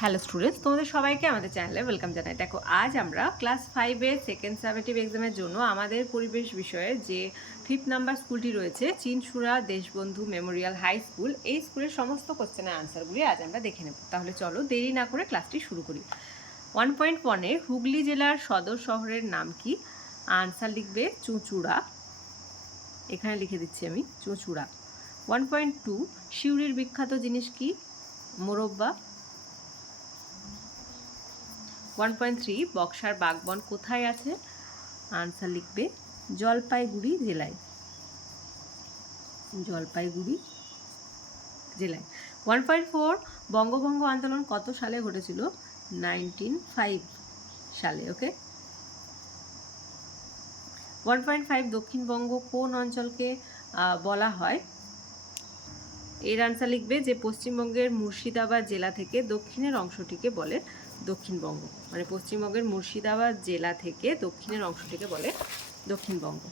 Hello students তোমাদের সবাইকে আমাদের চ্যানেলে ওয়েলকাম জানাই। দেখো, আজ আমরা ক্লাস ফাইভের সেকেন্ড সামেটিভ এক্সামের জন্য আমাদের পরিবেশ বিষয়ে যে ফিফথ নাম্বার স্কুলটি রয়েছে Chinsurah Deshbandhu memorial high school এই স্কুলের সমস্ত কোশ্চেনের আনসারগুলি আজ আমরা দেখে নেব। তাহলে চলো দেরি না করে ক্লাসটি শুরু করি। ওয়ান পয়েন্ট ওয়ানে হুগলি জেলার সদর শহরের নাম কি? আনসার লিখবে চুঁচুড়া। এখানে লিখে দিচ্ছি আমি, চুঁচুড়া। ওয়ান পয়েন্ট টু সিউড়ির বিখ্যাত জিনিস কি? মোরব্বা। ওয়ান পয়েন্ট থ্রি বক্সার বাগবন কোথায় আছে? আনসার লিখবে, জলপাইগুড়ি জেলায়। জলপাইগুড়ি জেলায়। ওয়ান পয়েন্ট ফোর বঙ্গভঙ্গ আন্দোলন কত সালে ঘটেছিল? নাইনটিন ফাইভ সালে, ওকে? ওয়ান পয়েন্ট ফাইভ দক্ষিণবঙ্গ কোন অঞ্চলকে বলা হয়? এর আনসার লিখবে যে, পশ্চিমবঙ্গের মুর্শিদাবাদ জেলা থেকে দক্ষিণের অংশটিকে বলে দক্ষিণবঙ্গ মানে পশ্চিমবঙ্গের মুর্শিদাবাদ জেলা থেকে দক্ষিণের অংশটিকে বলে দক্ষিণবঙ্গ।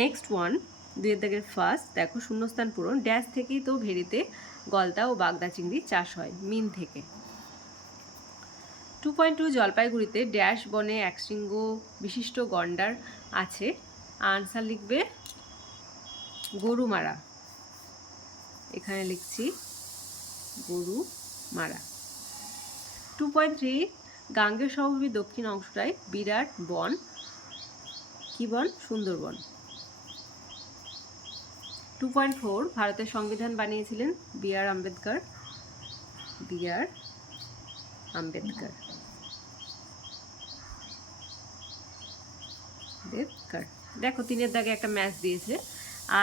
নেক্সট ওয়ান দুই দাগের ফার্স্ট দেখো শূন্যস্থান পূরণ। ড্যাশ থেকেই তো ভেরিতে গলদা ও বাগদা চিংড়ি চাষ হয়, মিন থেকে। টু পয়েন্ট টু জলপাইগুড়িতে ড্যাশ বনে একশৃঙ্গ বিশিষ্ট গন্ডার আছে। আনসার লিখবে গরুমারা। এখানে লিখছি গরু মারা টু পয়েন্ট থ্রি গাঙ্গের সমভূমি দক্ষিণ অংশটায় বিরাট বন। কি বন? সুন্দরবন টু পয়েন্ট ফোর ভারতের সংবিধান বানিয়েছিলেন B R Ambedkar. B R Ambedkar. Ambedkar. দেখো, তিনের দাগে একটা ম্যাচ দিয়েছে।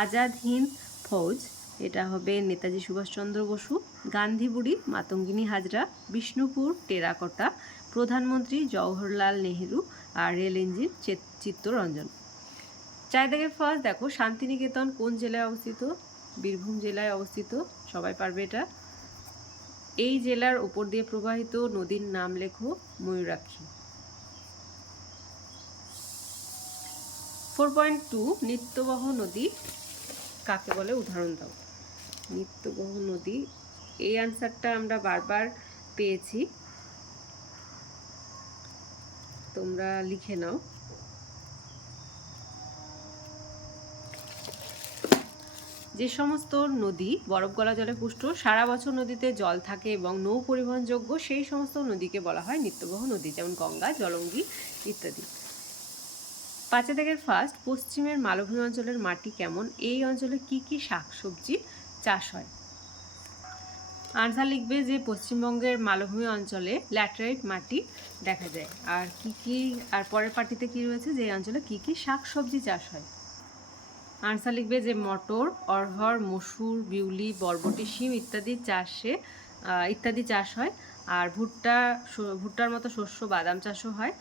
আজাদ হিন্দ ফৌজ। এটা হবে নেতাজি সুভাষচন্দ্র বসু গান্ধী বুড়ি মাতঙ্গিনী হাজরা, বিষ্ণুপুর, টেরাকোটা, প্রধানমন্ত্রী জওহরলাল নেহেরু আর রেল ইঞ্জিন চিত্তরঞ্জন। চারিদিকে ফার্স্ট দেখো, শান্তিনিকেতন কোন জেলায় অবস্থিত? বীরভূম জেলায় অবস্থিত, সবাই পারবে এটা? এই জেলার উপর দিয়ে প্রবাহিত নদীর নাম লেখো ময়ূরাক্ষী। ফোর পয়েন্ট টু নিত্যবহ নদী কাকে বলে? উদাহরণ দাও। নিত্যবহ নদী। এই আনসারটা আমরা বারবার পেয়েছি। তোমরা লিখে নাও। যে সমস্ত নদী বরফ গলা জলে পুষ্ট, সারা বছর নদীতে জল থাকে এবং নৌ পরিবহনযোগ্য, সেই সমস্ত নদীকে বলা হয় নিত্যবহ নদী, যেমন গঙ্গা, জলঙ্গি ইত্যাদি। পাঁচে দাগের ফার্স্ট পশ্চিমের মালভূমি অঞ্চলের মাটি কেমন? এই অঞ্চলে কি কি শাকসবজি চাষ হয়। আনসার লিখবে যে পশ্চিমবঙ্গের মালভূমি অঞ্চলে ল্যাটেরাইট মাটি দেখা যায়। আর কি কি, আর পরের পার্টিতে কি রয়েছে? যে অঞ্চলে কি কি শাকসবজি চাষ হয়। আনসার লিখবে যে মটর অরহর মসুর, বিউলি, বরবটি, শিম ইত্যাদি চাষে ইত্যাদি চাষ হয়। আর ভুট্টা ভুট্টার মতো শস্য বাদাম চাষও হয়।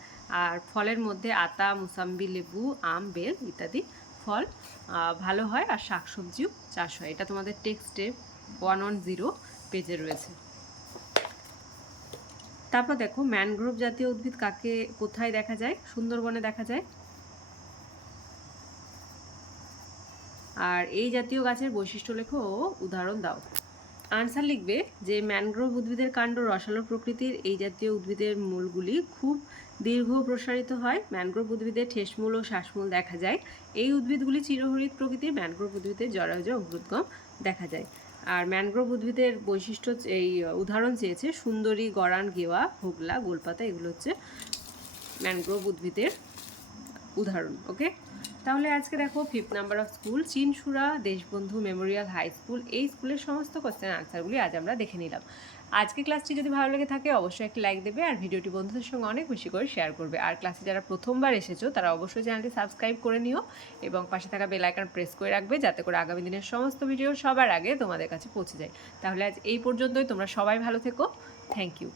আর ফলের মধ্যে আতা, মুসাম্বি, লেবু, আম, বেল ইত্যাদি ফল ভালো হয় আর শাকসবজিও চাষ হয়। এটা তোমাদের টেক্সটে ওয়ান ওয়ান জিরো পেজে রয়েছে। তারপর দেখো ম্যানগ্রোভ জাতীয় উদ্ভিদ কাকে, কোথায় দেখা যায়? সুন্দরবনে দেখা যায়। আর এই জাতীয় গাছের বৈশিষ্ট্য লেখো ও উদাহরণ দাও। আনসার লিখবে যে ম্যানগ্রোভ উদ্ভিদের কাণ্ড রসালো প্রকৃতির এই জাতীয় উদ্ভিদের মূলগুলি খুব দীর্ঘ প্রসারিত হয় ম্যানগ্রোভ উদ্ভিদে ঠেসমূল ও শ্বাসমূল দেখা যায়। এই উদ্ভিদগুলি চিরহরিত প্রকৃতির ম্যানগ্রোভ উদ্ভিদের জরায়ুজ অঙ্কুরোদ্গম দেখা যায়। আর ম্যানগ্রোভ উদ্ভিদের বৈশিষ্ট্য এই উদাহরণ চেয়েছে, সুন্দরী গরান গেওয়া, হোগলা, গোলপাতা, এগুলো হচ্ছে ম্যানগ্রোভ উদ্ভিদের উদাহরণ, ওকে? তাহলে আজকে দেখো fifth number of school Chinsurah Deshbandhu memorial high school. এই স্কুলের সমস্ত কোশ্চেন আনসারগুলি আজ আমরা দেখে নিলাম। আজকে ক্লাসটি যদি ভালো লেগে থাকে, অবশ্যই একটি লাইক দেবে আর ভিডিওটি বন্ধুদের সঙ্গে অনেক বেশি করে শেয়ার করবে। আর ক্লাসে যারা প্রথমবার এসেছ, তারা অবশ্যই চ্যানেলটি সাবস্ক্রাইব করে নিও এবং পাশে থাকা বেল আইকন প্রেস করে রাখবে যাতে করে আগামী দিনের সমস্ত ভিডিও সবার আগে তোমাদের কাছে পৌঁছে যায়। তাহলে আজ এই পর্যন্তই, তোমরা সবাই ভালো থেকো। Thank you